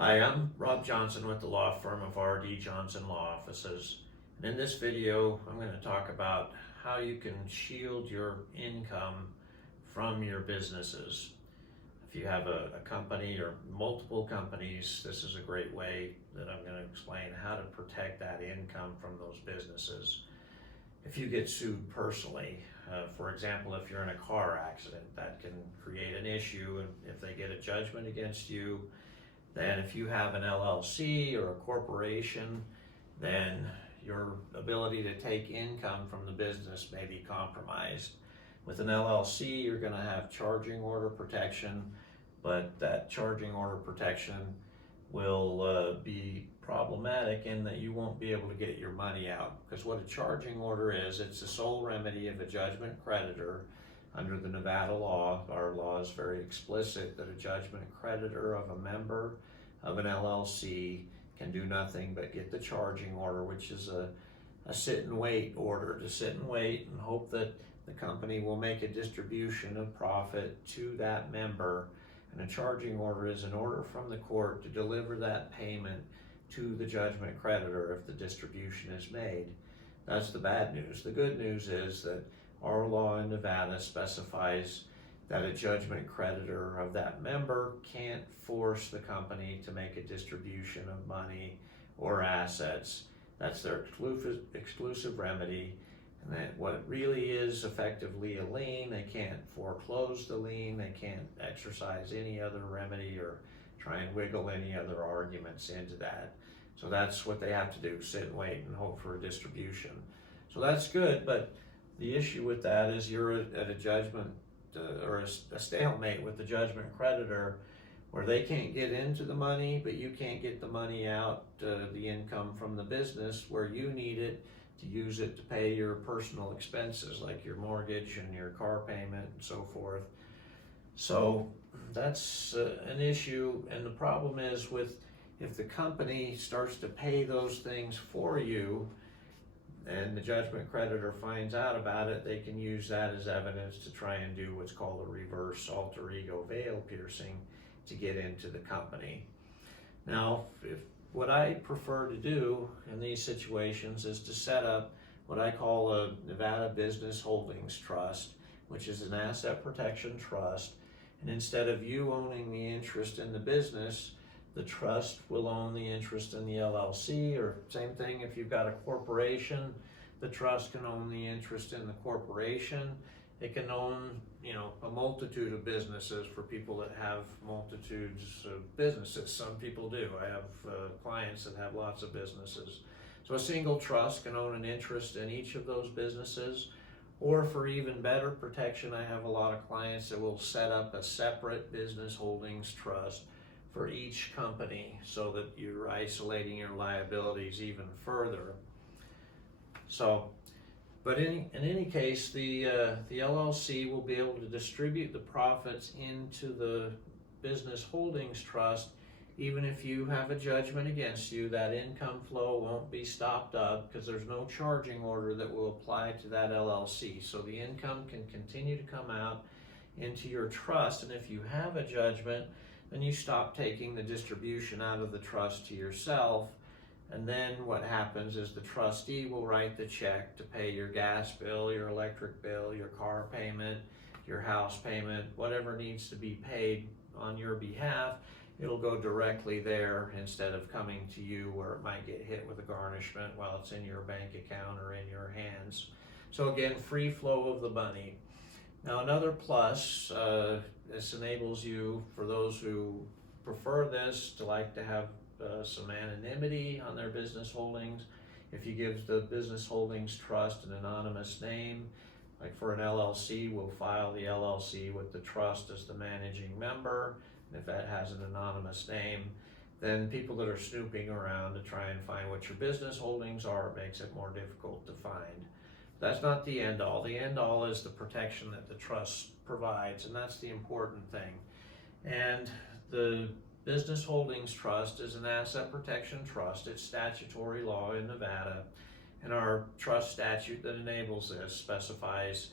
Hi, I'm Rob Johnson with the law firm of R.D. Johnson Law Offices. And in this video, I'm going to talk about how you can shield your income from your businesses. If you have a company or multiple companies, this is a great way that I'm going to explain how to protect that income from those businesses. If you get sued personally, for example, if you're in a car accident, that can create an issue. And if they get a judgment against you, then if you have an LLC or a corporation, then your ability to take income from the business may be compromised. With an LLC, you're going to have charging order protection, but that charging order protection will be problematic in that you won't be able to get your money out. Because what a charging order is, it's the sole remedy of a judgment creditor. Under the Nevada law, our law is very explicit that a judgment creditor of a member of an LLC can do nothing but get the charging order, which is a sit and wait order, to sit and wait and hope that the company will make a distribution of profit to that member. And a charging order is an order from the court to deliver that payment to the judgment creditor if the distribution is made. That's the bad news. The good news is that our law in Nevada specifies that a judgment creditor of that member can't force the company to make a distribution of money or assets. That's their exclusive remedy. And that what it really is effectively a lien. They can't foreclose the lien. They can't exercise any other remedy or try and wiggle any other arguments into that. So that's what they have to do, sit and wait and hope for a distribution. So that's good, but the issue with that is you're at a judgment or a stalemate with the judgment creditor where they can't get into the money, but you can't get the money out, the income from the business where you need it to use it to pay your personal expenses like your mortgage and your car payment and so forth. So that's an issue, and the problem is if the company starts to pay those things for you, and the judgment creditor finds out about it, they can use that as evidence to try and do what's called a reverse alter ego veil piercing to get into the company. Now, what I prefer to do in these situations is to set up what I call a Nevada Business Holdings Trust, which is an asset protection trust. And instead of you owning the interest in the business, the trust will own the interest in the LLC, or same thing if you've got a corporation, the trust can own the interest in the corporation. It can own, a multitude of businesses for people that have multitudes of businesses. Some people do. I have clients that have lots of businesses. So a single trust can own an interest in each of those businesses. Or for even better protection, I have a lot of clients that will set up a separate business holdings trust for each company so that you're isolating your liabilities even further. So, but in any case, the LLC will be able to distribute the profits into the business holdings trust. Even if you have a judgment against you, that income flow won't be stopped up because there's no charging order that will apply to that LLC. So the income can continue to come out into your trust, and if you have a judgment, then you stop taking the distribution out of the trust to yourself, and then what happens is the trustee will write the check to pay your gas bill, your electric bill, your car payment, your house payment, whatever needs to be paid on your behalf. It'll go directly there instead of coming to you where it might get hit with a garnishment while it's in your bank account or in your hands. So again, free flow of the money. Now another plus, this enables you, for those who prefer this, to like to have some anonymity on their business holdings. If you give the business holdings trust an anonymous name, like for an LLC, we'll file the LLC with the trust as the managing member. And if that has an anonymous name, then people that are snooping around to try and find what your business holdings are, it makes it more difficult to find. That's not the end all. The end all is the protection that the trust provides, and that's the important thing. And the Business Holdings Trust is an asset protection trust. It's statutory law in Nevada, and our trust statute that enables this specifies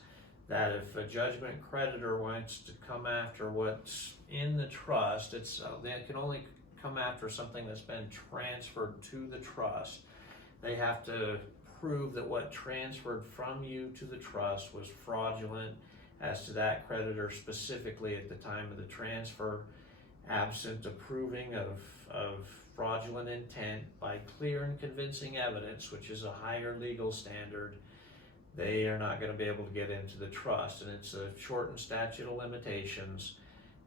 that if a judgment creditor wants to come after what's in the trust, they can only come after something that's been transferred to the trust, they have to prove that what transferred from you to the trust was fraudulent as to that creditor specifically at the time of the transfer, absent a proving of fraudulent intent by clear and convincing evidence, which is a higher legal standard. They are not going to be able to get into the trust, and it's a shortened statute of limitations.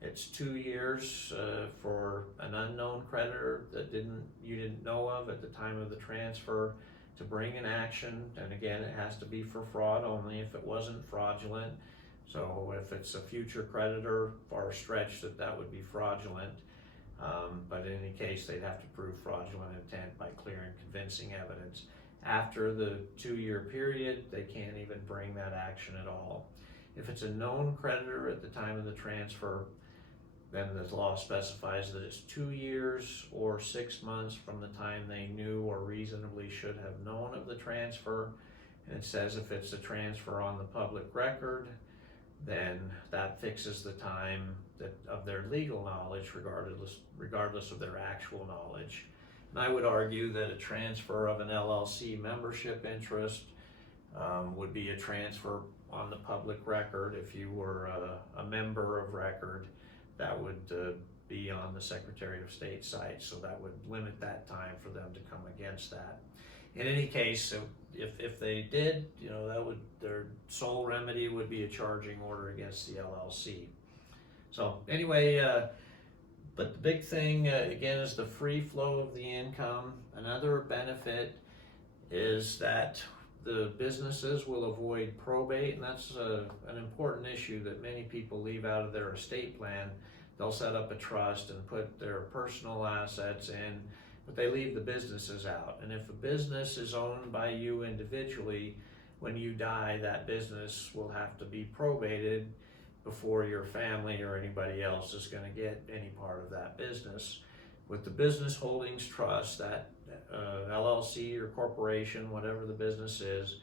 It's 2 years for an unknown creditor that you didn't know of at the time of the transfer to bring an action, and again, it has to be for fraud only if it wasn't fraudulent. So if it's a future creditor, far stretch that would be fraudulent. But in any case, they'd have to prove fraudulent intent by clear and convincing evidence. After the 2-year period, they can't even bring that action at all. If it's a known creditor at the time of the transfer, then the law specifies that it's 2 years or 6 months from the time they knew or reasonably should have known of the transfer. And it says if it's a transfer on the public record, then that fixes the time of their legal knowledge regardless of their actual knowledge. And I would argue that a transfer of an LLC membership interest would be a transfer on the public record. If you were a member of record, that would be on the Secretary of State site, so that would limit that time for them to come against that. In any case, if they did, their sole remedy would be a charging order against the LLC. So anyway, but the big thing again is the free flow of the income. Another benefit is that the businesses will avoid probate, and that's an important issue that many people leave out of their estate plan. They'll set up a trust and put their personal assets in, but they leave the businesses out. And if a business is owned by you individually, when you die, that business will have to be probated before your family or anybody else is going to get any part of that business. With the Business Holdings Trust, that LLC or corporation, whatever the business is,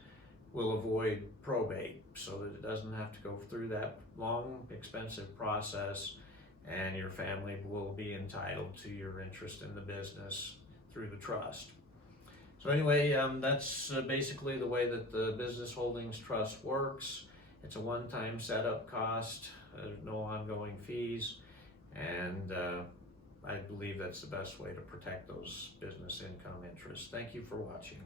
will avoid probate so that it doesn't have to go through that long, expensive process, and your family will be entitled to your interest in the business through the trust. So anyway, that's basically the way that the Business Holdings Trust works. It's a one-time setup cost, there's no ongoing fees, and I believe that's the best way to protect those business income interests. Thank you for watching.